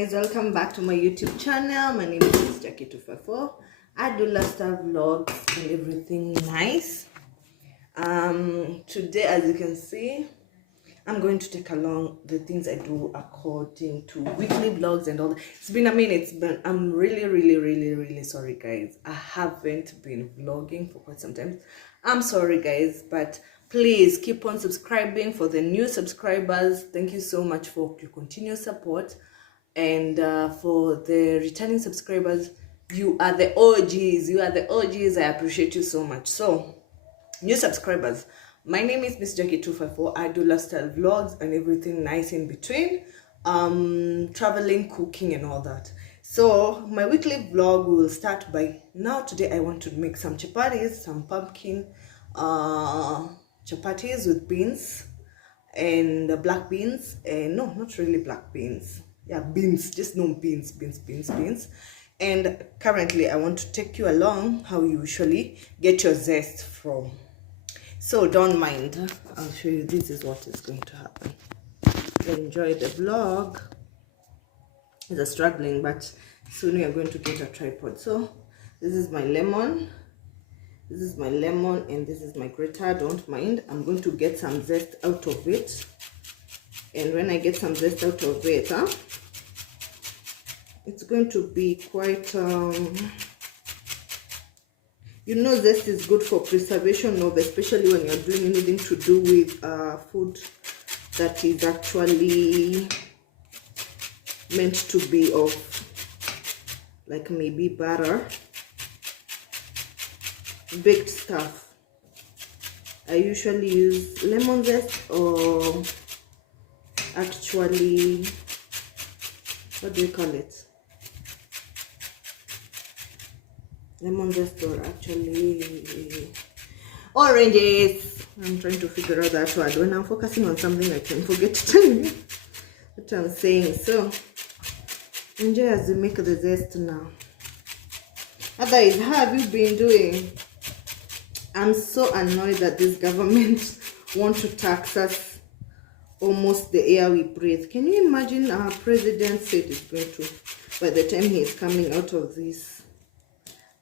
guys, welcome back to my YouTube channel. My name is 𝐷𝐿𝐼𝐒254. I do lifestyle vlogs and everything nice. Today, as you can see, I'm going to take along the things I do according to weekly vlogs and all that. It's been a minute, but I'm really sorry, guys. I haven't been vlogging for quite some time. I'm sorry, guys, but please keep on subscribing. For the new subscribers, thank you so much for your continuous support. And for the returning subscribers, you are the OGs. You are the OGs. I appreciate you so much. So, new subscribers, my name is 𝐷𝐿𝐼𝐒254. I do lifestyle vlogs and everything nice in between, traveling, cooking, and all that. So my weekly vlog will start by now. Today I want to make some chapatis, some pumpkin chapatis with beans and black beans, and no, not really black beans, yeah, beans, just no beans. And currently I want to take you along how you usually get your zest from. So don't mind, I'll show you. This is what is going to happen. Enjoy the vlog. It's struggling, but soon we are going to get a tripod. So this is my lemon, and this is my grater. Don't mind, I'm going to get some zest out of it. And when I get some zest out of it, it's going to be quite you know, zest is good for preservation of, especially when you're doing anything to do with food that is actually meant to be of, like maybe butter, baked stuff. I usually use lemon zest, or actually, what do you call it? Lemon zest, or actually oranges. I'm trying to figure out that word. When I'm focusing on something, I can forget to tell you what I'm saying. So enjoy as you make the zest now. Otherwise, how have you been doing? I'm so annoyed that this government want to tax us almost the air we breathe. Can you imagine? Our president said he's going to, by the time he is coming out of this,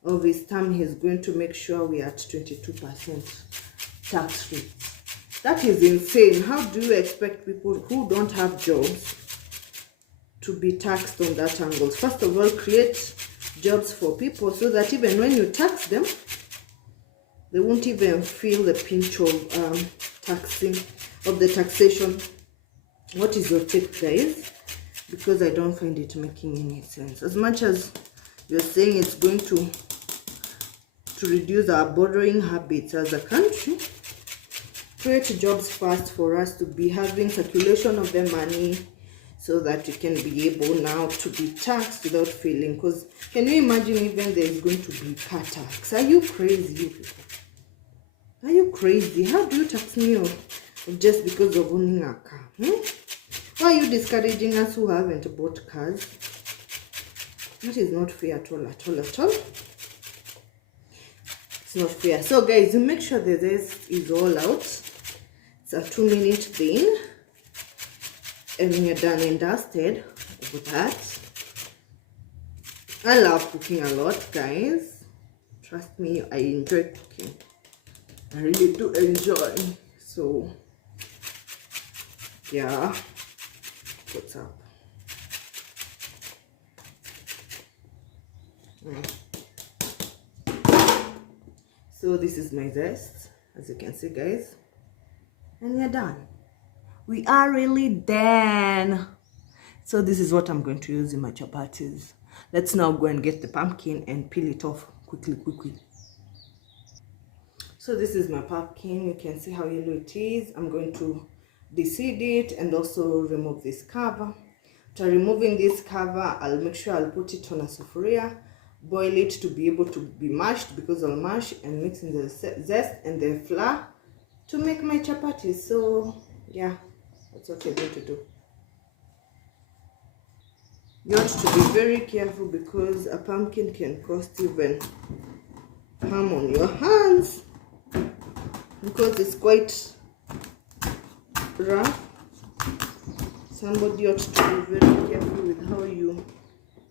of his term, he's going to make sure we are at 22% tax rate. That is insane. How do you expect people who don't have jobs to be taxed on that angle? First of all, create jobs for people so that even when you tax them, they won't even feel the pinch of taxation. What is your take, guys? Because I don't find it making any sense. As much as you're saying it's going to reduce our borrowing habits as a country, create jobs first for us to be having circulation of the money, so that we can be able now to be taxed without feeling. Because can you imagine, even there is going to be car tax? Are you crazy, you people? Are you crazy? How do you tax me just because of owning a car? Why are you discouraging us who haven't bought cars? That is not fair at all. It's not fair. So guys, you make sure the zest is all out. It's a 2-minute thing, and you're done and dusted with that. I love cooking a lot, guys. Trust me, I enjoy cooking. I really do enjoy. So yeah, what's up? So this is my zest, as you can see, guys, and we're done. We are really done. So this is what I'm going to use in my chapatis. Let's now go and get the pumpkin and peel it off quickly. So this is my pumpkin. You can see how yellow it is. I'm going to de-seed it and also remove this cover. After removing this cover, I'll make sure I'll put it on a sufuria, boil it to be able to be mashed, because I'll mash and mix in the zest and the flour to make my chapatis. So yeah, that's what you're going to do. You have to be very careful, because a pumpkin can cost even harm on your hands, because it's quite rough. somebody ought to be very careful with how you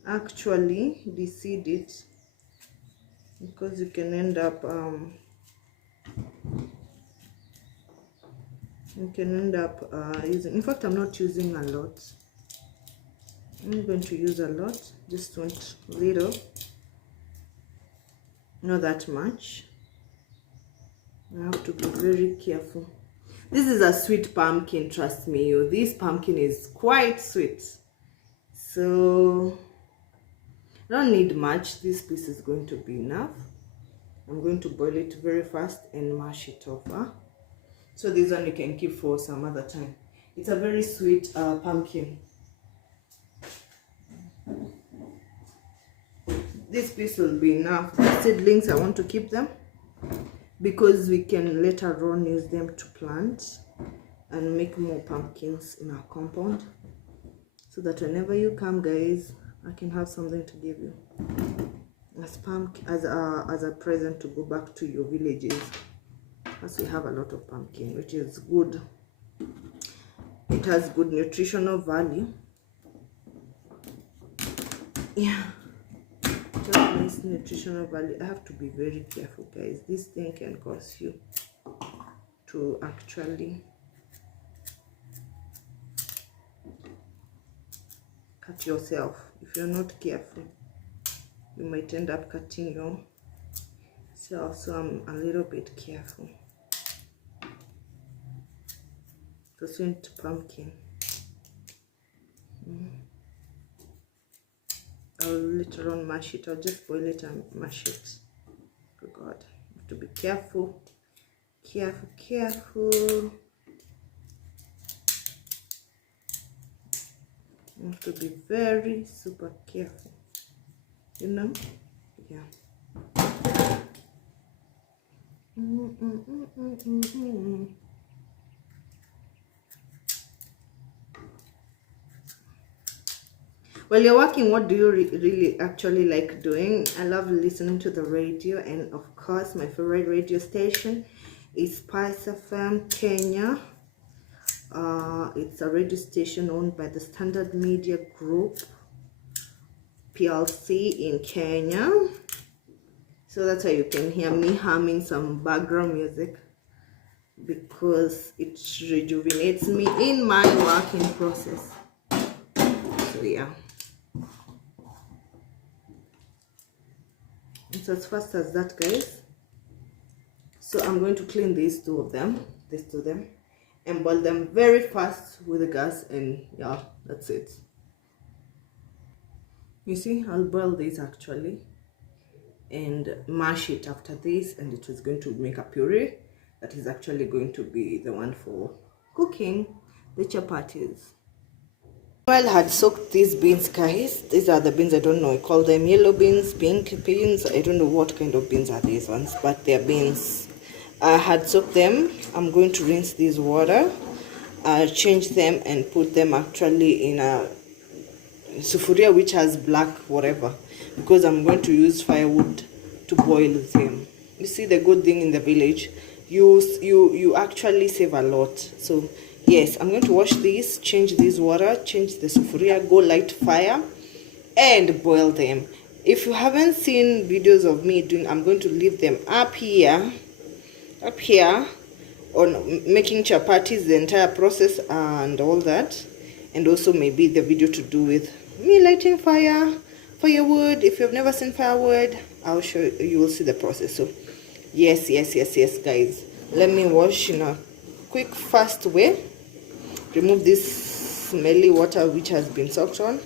actually de-seed it, because you can end up using, in fact I'm not using a lot. I'm going to use a lot, just want little, not that much. I have to be very careful. This is a sweet pumpkin, trust me. This pumpkin is quite sweet, so I don't need much. This piece is going to be enough. I'm going to boil it very fast and mash it over. So this one you can keep for some other time. It's a very sweet pumpkin. This piece will be enough. The seedlings, I want to keep them because we can later on use them to plant and make more pumpkins in our compound, so that whenever you come, guys, I can have something to give you as a present to go back to your villages, as we have a lot of pumpkin, which is good. It has good nutritional value. Yeah, just nice nutritional value. I have to be very careful, guys. This thing can cause you to actually cut yourself. If you're not careful, you might end up cutting yourself. So I'm a little bit careful. The sweet pumpkin. I'll later on mash it. I'll just boil it and mash it. Oh God, you have to be careful. Careful. You have to be very super careful. You know? Yeah. While you're working, what do you really actually like doing? I love listening to the radio, and of course my favorite radio station is Spice FM Kenya. It's a radio station owned by the Standard Media Group PLC in Kenya. So that's why you can hear me humming some background music, because it rejuvenates me in my working process. So yeah, it's as fast as that, guys. So I'm going to clean these two of them, and boil them very fast with the gas, and yeah, that's it. You see, I'll boil this actually and mash it after this, and it is going to make a puree that is actually going to be the one for cooking the chapatis. I had soaked these beans, guys. These are the beans. I don't know, I call them yellow beans, pink beans. I don't know what kind of beans are these ones, but they're beans. I had soaked them. I'm going to rinse these water, change them, and put them actually in a sufuria which has black whatever, because I'm going to use firewood to boil them. You see, the good thing in the village, you actually save a lot. So yes, I'm going to wash these, change this water, change the sufuria, go light fire, and boil them. If you haven't seen videos of me doing, I'm going to leave them up here on making chapatis, the entire process and all that, and also maybe the video to do with me lighting firewood. If you've never seen firewood, I'll show you. You will see the process. So yes, guys, let me wash in a quick fast way, remove this smelly water which has been soaked on,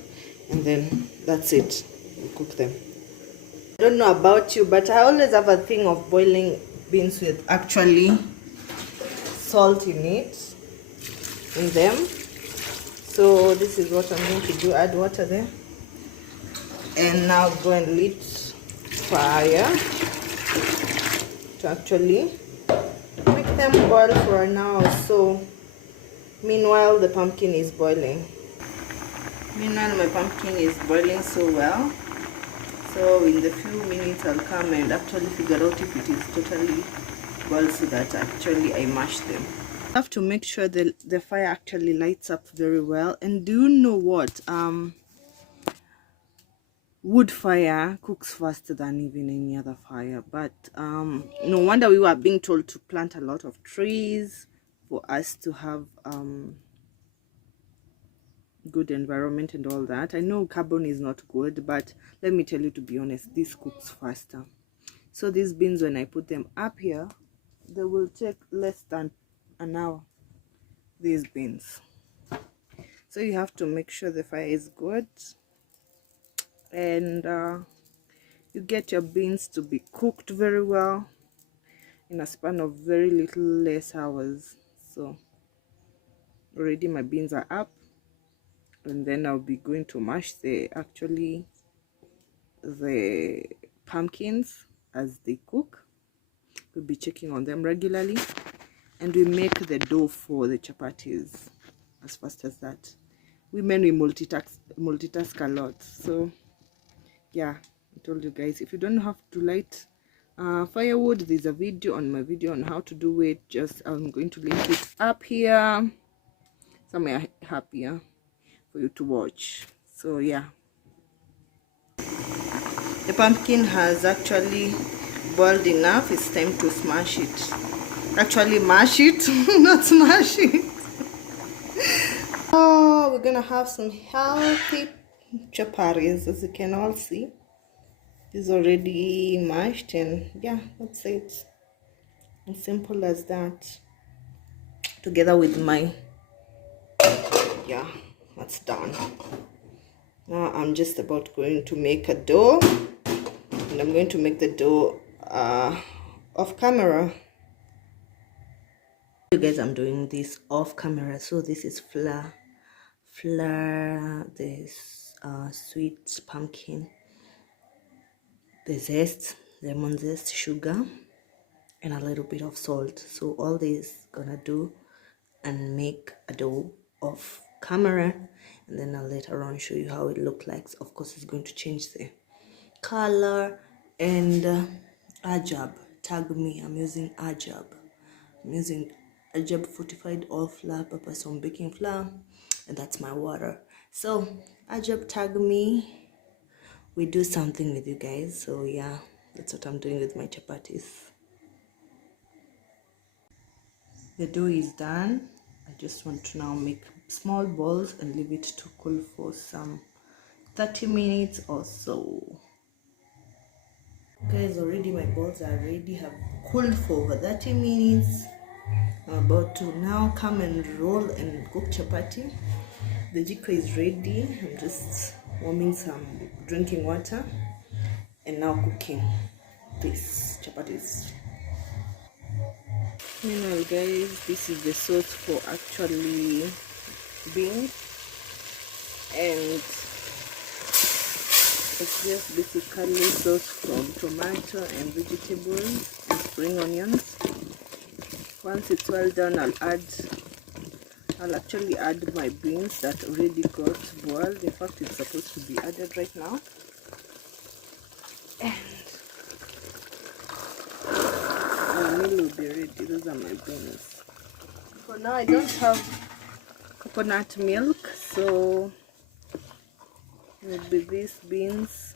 and then that's it. We cook them. I don't know about you, but I always have a thing of boiling beans with actually salt in them. So this is what I'm going to do. Add water there, and now go and lit fire to actually make them boil for an hour or so. Meanwhile, the pumpkin is boiling. Meanwhile, my pumpkin is boiling so well. So in the few minutes, I'll come and actually figure out if it is totally boiled, so that actually I mash them. have to make sure that the fire actually lights up very well. And do you know what, wood fire cooks faster than even any other fire. But no wonder we were being told to plant a lot of trees for us to have good environment and all that. I know carbon is not good, but let me tell you, to be honest, this cooks faster. So these beans, when I put them up here, they will take less than an hour, these beans. So you have to make sure the fire is good, and you get your beans to be cooked very well in a span of very little less hours. So already my beans are up, and then I'll be going to mash the pumpkins as they cook. We'll be checking on them regularly, and we make the dough for the chapatis as fast as that. Women, we multitask a lot. So yeah, I told you guys, if you don't have to light firewood, there's a video on my video on how to do it. Just I'm going to link it up here somewhere happier for you to watch. So yeah, the pumpkin has actually boiled enough. It's time to smash it. Actually mash it, not smash it. Oh, we're gonna have some healthy chapatis. As you can all see, it's already mashed, and yeah, that's it. As simple as that. Together with my, yeah, that's done. Now I'm just about going to make a dough, and I'm going to make the dough off camera. You guys, I'm doing this off camera. So this is flour, this sweet pumpkin, the zest, lemon zest, sugar, and a little bit of salt. So all this gonna do and make a dough off camera, and then I'll later on show you how it looks like. So of course, it's going to change the color. And 𝐓𝐇𝐈𝐒, tag me. I'm using 𝐓𝐇𝐈𝐒. I'm using 𝐓𝐇𝐈𝐒 fortified all-purpose home baking flour, and that's my water. So 𝐓𝐇𝐈𝐒, tag me. We do something with you guys. So yeah, that's what I'm doing with my chapatis. The dough is done. I just want to now make small balls and leave it to cool for some 30 minutes or so. Guys, already my balls are ready, have cooled for over 30 minutes. I'm about to now come and roll and cook chapati. The jiko is ready. I'm just warming some drinking water and now cooking these chapatis. Meanwhile guys, this is the sauce for actually beans, and it's just basically sauce from tomato and vegetables and spring onions. Once it's well done, I'll actually add my beans that already got boiled. In fact, it's supposed to be added right now. And my meal will be ready. Those are my beans. For now, I don't have coconut milk, so it will be these beans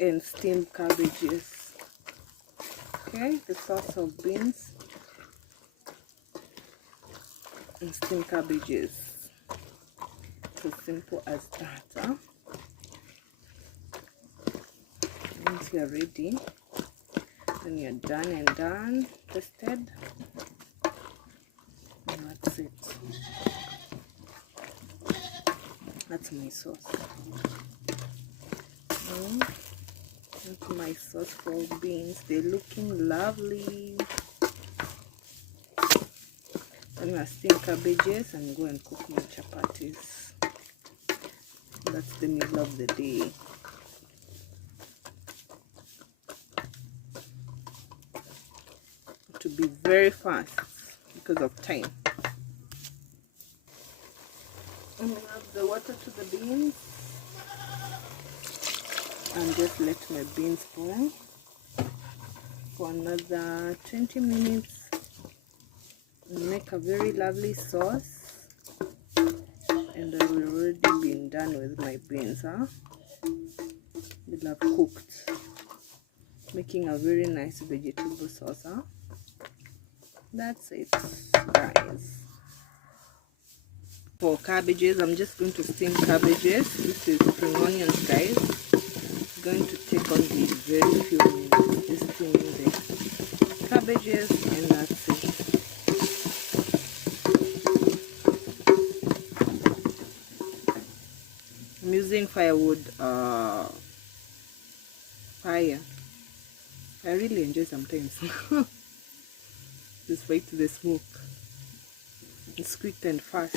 and steamed cabbages. Okay, the sauce of beans and steamed cabbages. It's as simple as that. Huh? Once you're ready, when you're done and done, tested, and that's it. That's my sauce. That's my sauce for beans. They're looking lovely. I'm gonna steam cabbages and go and cook my chapatis. That's the middle of the day. To be very fast because of time. I'm gonna add the water to the beans and just let my beans boil. for another 20 minutes and make a very lovely sauce. And I've already been done with my beans, They have cooked, making a very nice vegetable sauce, That's it, guys. For cabbages, I'm just going to steam cabbages. This is spring onions, guys. It's going to take only very few minutes, just steaming the cabbages, and that's it. I'm using firewood fire. I really enjoy sometimes. Just wait to the smoke. It's quick and fast.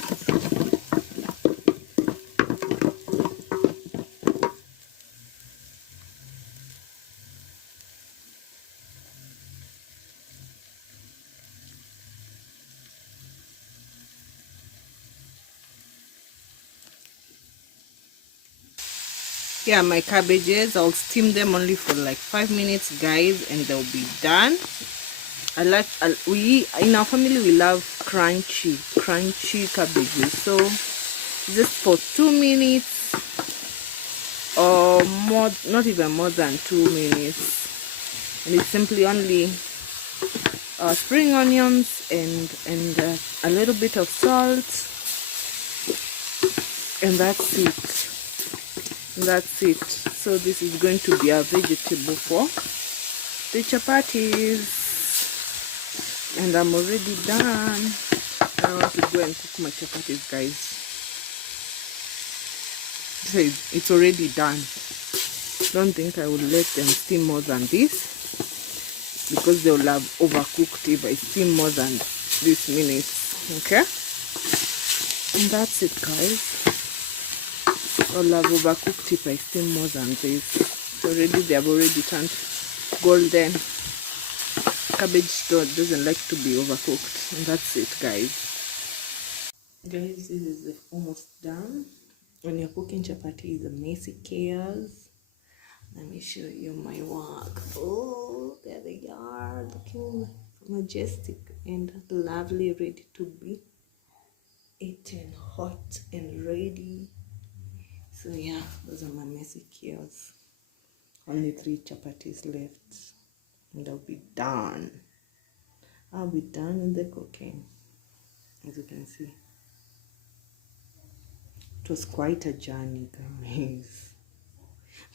Yeah, my cabbages, I'll steam them only for like 5 minutes, guys, and they'll be done. We in our family, we love crunchy cabbages, so just for 2 minutes or more, not even more than 2 minutes, and it's simply only spring onions and a little bit of salt, and that's it. So this is going to be a vegetable for the chapatis, and I'm already done. I want to go and cook my chapatis, guys. So it's already done. Don't think I will let them steam more than this, because they will have overcooked if I steam more than this minutes. Okay, and that's it, guys. I'll have overcooked if I steam more than this. They have already turned golden. Cabbage doesn't like to be overcooked, and that's it, guys. Guys, this is almost done. When you're cooking chapati, the messy chaos. Let me show you my work. Oh, there they are, looking majestic and lovely, ready to be eaten, hot and ready. So yeah, those are my messy chaos. Only 3 chapatis left, and I'll be done. I'll be done with the cooking. As you can see, it was quite a journey, guys.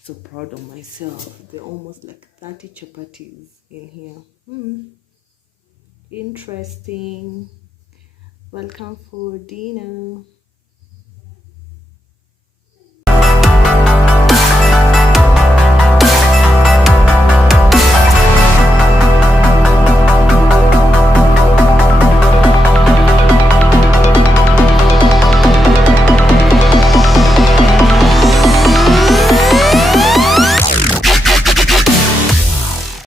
So proud of myself. There are almost like 30 chapatis in here. Interesting. Welcome for dinner.